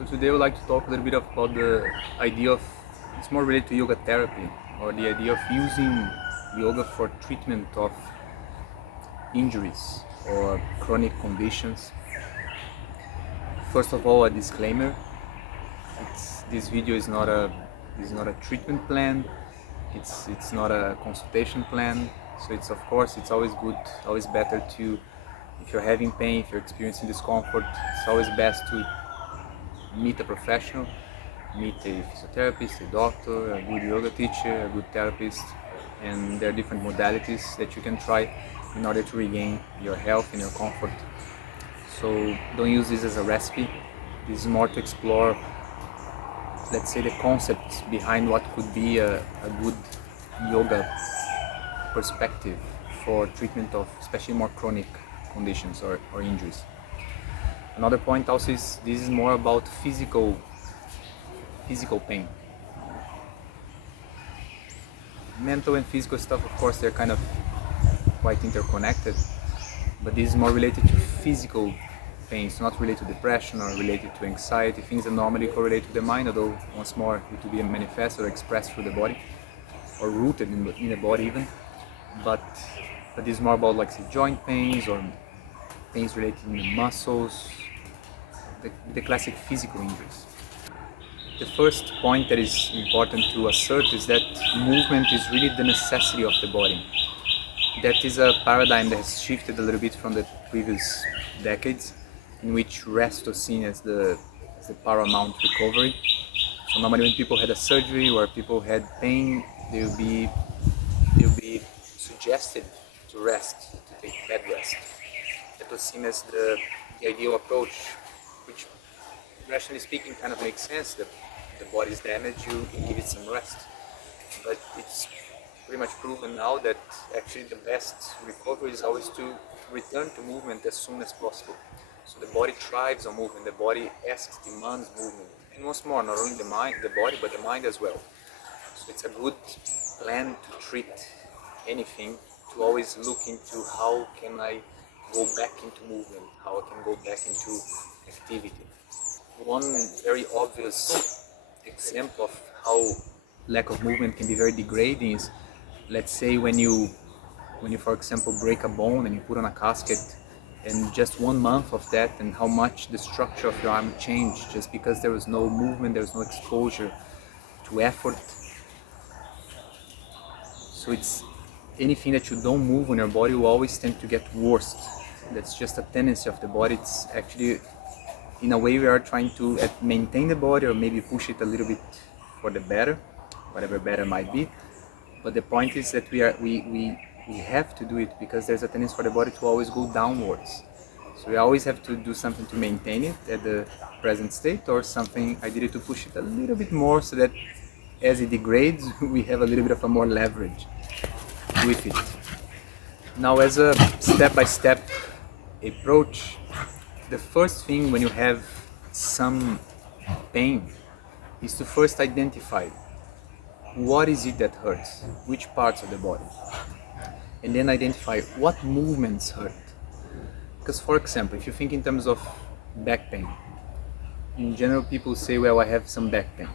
So today I would like to talk a little bit about the idea of, it's more related to yoga therapy, or the idea of using yoga for treatment of injuries or chronic conditions. First of all, a disclaimer: this video is not a treatment plan. It's not a consultation plan. So it's always good, always better to, if you're having pain, if you're experiencing discomfort, it's always best to meet a professional, meet a physiotherapist, a doctor, a good yoga teacher, a good therapist, and there are different modalities that you can try in order to regain your health and your comfort. So don't use this as a recipe. This is more to explore, let's say, the concepts behind what could be a good yoga perspective for treatment of especially more chronic conditions or injuries. Another point also is this is more about physical pain. Mental and physical stuff, of course, they're kind of quite interconnected, but this is more related to physical pains, not related to depression or related to anxiety, things that normally correlate to the mind, although once more it will be manifested or expressed through the body or rooted in the body even. But this is more about, like, say, joint pains or pains related to the muscles, the classic physical injuries. The first point that is important to assert is that movement is really the necessity of the body. That is a paradigm that has shifted a little bit from the previous decades, in which rest was seen as the paramount recovery. So normally when people had a surgery or people had pain, they would be suggested to rest, to take bed rest. That was seen as the ideal approach, which, rationally speaking, kind of makes sense. That the body is damaged, you give it some rest. But it's pretty much proven now that actually the best recovery is always to return to movement as soon as possible. So the body thrives on movement, the body demands movement. And once more, not only the body, but the mind as well. So it's a good plan to treat anything, to always look into how can I go back into movement, how I can go back into activity. One very obvious example of how lack of movement can be very degrading is, let's say, when you for example break a bone and you put on a casket, and just 1 month of that, and how much the structure of your arm changed just because there was no movement, there was no exposure to effort. So it's anything that you don't move on your body will always tend to get worse. That's just a tendency of the body. It's actually, in a way, we are trying to maintain the body or maybe push it a little bit for the better, whatever better might be. But the point is that we have to do it because there's a tendency for the body to always go downwards. So we always have to do something to maintain it at the present state, or something ideally to push it a little bit more so that as it degrades, we have a little bit of a more leverage with it. Now, as a step-by-step approach, the first thing when you have some pain is to first identify what is it that hurts, which parts of the body, and then identify what movements hurt. Because, for example, if you think in terms of back pain, in general people say, well, I have some back pain.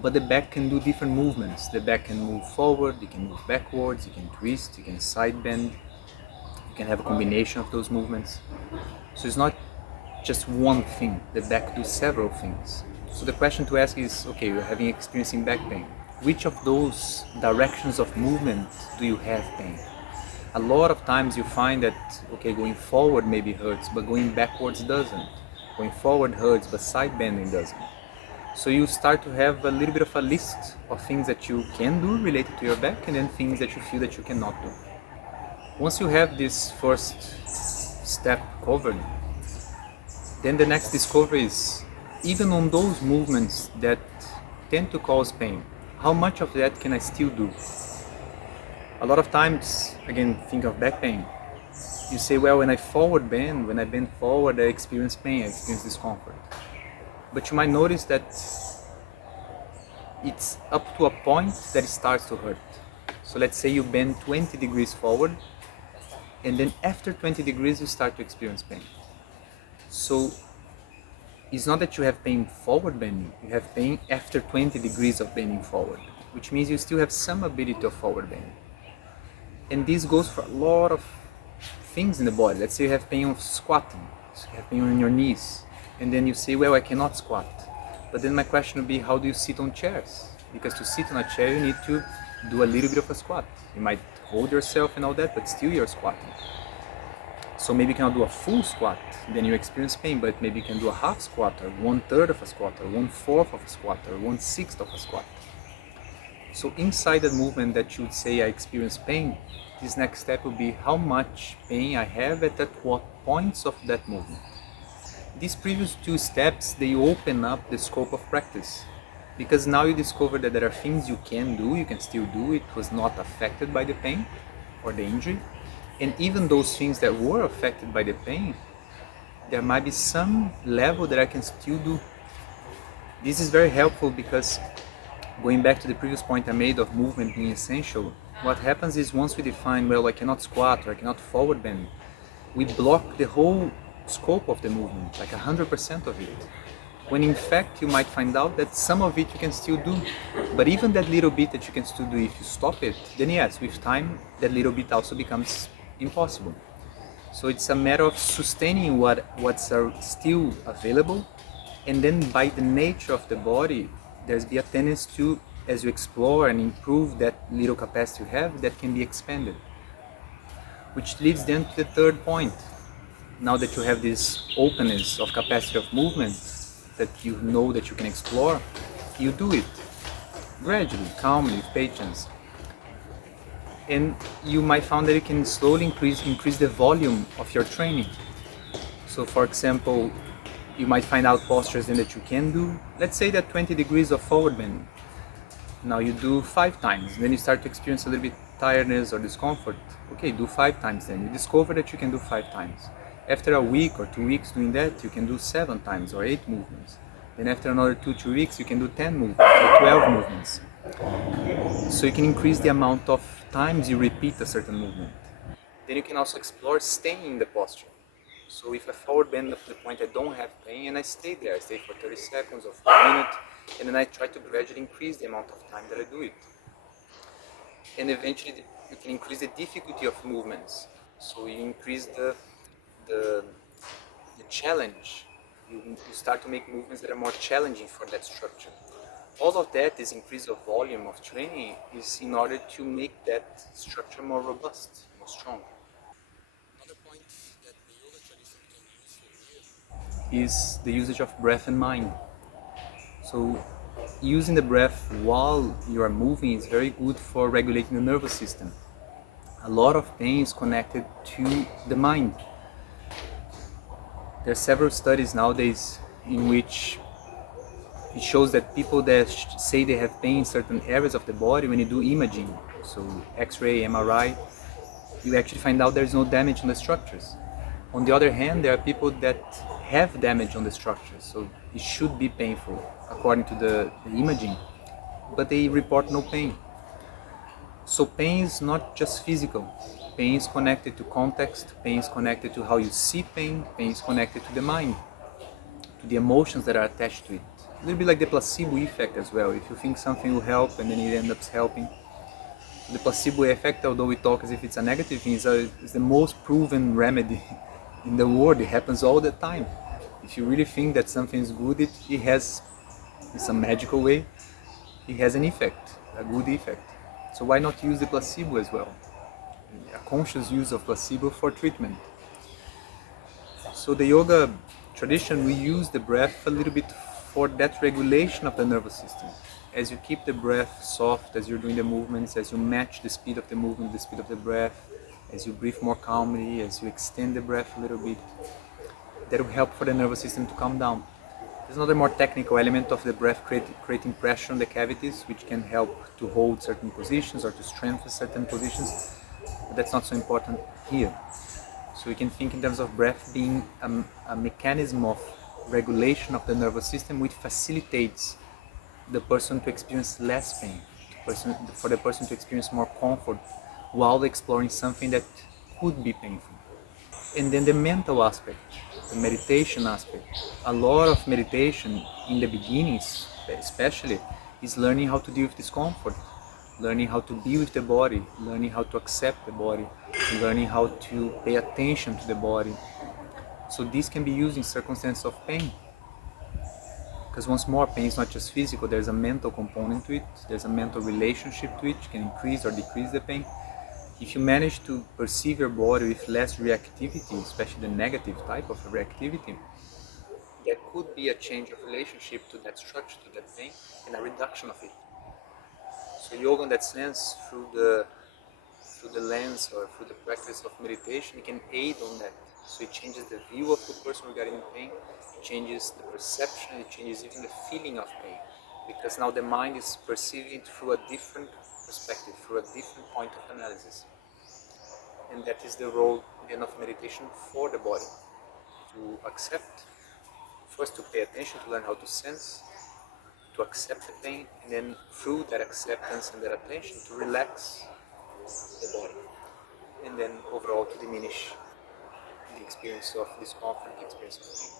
But the back can do different movements. The back can move forward, it can move backwards, it can twist, it can side bend. You can have a combination of those movements. So it's not just one thing. The back does several things. So the question to ask is, okay, you're experiencing back pain. Which of those directions of movement do you have pain? A lot of times you find that, okay, going forward maybe hurts, but going backwards doesn't. Going forward hurts, but side bending doesn't. So you start to have a little bit of a list of things that you can do related to your back, and then things that you feel that you cannot do. Once you have this first step covered, then the next discovery is, even on those movements that tend to cause pain, how much of that can I still do? A lot of times, again, think of back pain. You say, well, when I bend forward, I experience pain, I experience discomfort. But you might notice that it's up to a point that it starts to hurt. So let's say you bend 20 degrees forward, and then after 20 degrees you start to experience pain. So it's not that you have pain forward bending, you have pain after 20 degrees of bending forward, which means you still have some ability of forward bending. And this goes for a lot of things in the body. Let's say you have pain of squatting, so you have pain on your knees, and then you say, well, I cannot squat. But then my question would be, how do you sit on chairs? Because to sit on a chair, you need to do a little bit of a squat. You might hold yourself and all that, but still you're squatting. So maybe you cannot do a full squat, then you experience pain, but maybe you can do a half squat, or 1/3 of a squat, or 1/4 of a squat, or 1/6 of a squat. So inside that movement that you would say I experience pain, this next step will be how much pain I have at what points of that movement. These previous two steps, they open up the scope of practice, because now you discover that there are things you can do, you can still do, it was not affected by the pain or the injury. And even those things that were affected by the pain, there might be some level that I can still do. This is very helpful because, going back to the previous point I made of movement being essential, what happens is once we define, well, I cannot squat or I cannot forward bend, we block the whole scope of the movement, like 100% of it. When in fact you might find out that some of it you can still do. But even that little bit that you can still do, if you stop it, then yes, with time, that little bit also becomes impossible. So it's a matter of sustaining what's still available, and then by the nature of the body, there's be a tendency to, as you explore and improve that little capacity you have, that can be expanded. Which leads then to the third point. Now that you have this openness of capacity of movement, that you know that you can explore, you do it gradually, calmly, with patience. And you might find that you can slowly increase the volume of your training. So for example, you might find out postures then that you can do. Let's say that 20 degrees of forward bend. Now you do 5 times, then you start to experience a little bit tiredness or discomfort. Okay, do 5 times then. You discover that you can do 5 times. After a week or 2 weeks doing that, you can do 7 times or 8 movements. Then after another 2-3 weeks, you can do 10 movements or 12 movements. So you can increase the amount of times you repeat a certain movement. Then you can also explore staying in the posture. So if I forward bend up to the point I don't have pain and I stay there, I stay for 30 seconds or for a minute, and then I try to gradually increase the amount of time that I do it. And eventually you can increase the difficulty of movements. So you increase the challenge. You start to make movements that are more challenging for that structure. All of that is increase the volume of training is in order to make that structure more robust, more strong. Another point that the yoga tradition can be useful here is the usage of breath and mind. So using the breath while you are moving is very good for regulating the nervous system. A lot of pain is connected to the mind. There are several studies nowadays in which it shows that people that say they have pain in certain areas of the body, when you do imaging, so X-ray, MRI, you actually find out there is no damage on the structures. On the other hand, there are people that have damage on the structures, so it should be painful according to the imaging, but they report no pain. So pain is not just physical. Pain is connected to context, pain is connected to how you see pain, pain is connected to the mind, to the emotions that are attached to it. A little bit like the placebo effect as well. If you think something will help and then it ends up helping. The placebo effect, although we talk as if it's a negative thing, is the most proven remedy in the world. It happens all the time. If you really think that something is good, it has, in some magical way, it has an effect, a good effect. So why not use the placebo as well? A conscious use of placebo for treatment. So the yoga tradition, we use the breath a little bit for that regulation of the nervous system. As you keep the breath soft, as you're doing the movements, as you match the speed of the movement, the speed of the breath, as you breathe more calmly, as you extend the breath a little bit, that will help for the nervous system to calm down. There's another more technical element of the breath creating pressure on the cavities, which can help to hold certain positions or to strengthen certain positions, but that's not so important here. So we can think in terms of breath being a mechanism of regulation of the nervous system which facilitates the person to experience less pain, for the person to experience more comfort while exploring something that could be painful. And then the mental aspect. the meditation aspect. A lot of meditation in the beginnings, especially, is learning how to deal with discomfort, learning how to be with the body, learning how to accept the body, learning how to pay attention to the body. So this can be used in circumstances of pain. Because once more, pain is not just physical, there's a mental component to it, there's a mental relationship to it, which can increase or decrease the pain. If you manage to perceive your body with less reactivity, especially the negative type of reactivity, there could be a change of relationship to that structure, to that pain, and a reduction of it. So yoga in that sense, through the lens or through the practice of meditation, it can aid on that. So it changes the view of the person regarding pain, it changes the perception, it changes even the feeling of pain. Because now the mind is perceiving it through a different perspective, through a different point of analysis. And that is the role then of meditation for the body. To accept, first to pay attention, to learn how to sense, to accept the pain, and then through that acceptance and that attention to relax the body. And then overall to diminish the experience of discomfort, the experience of pain.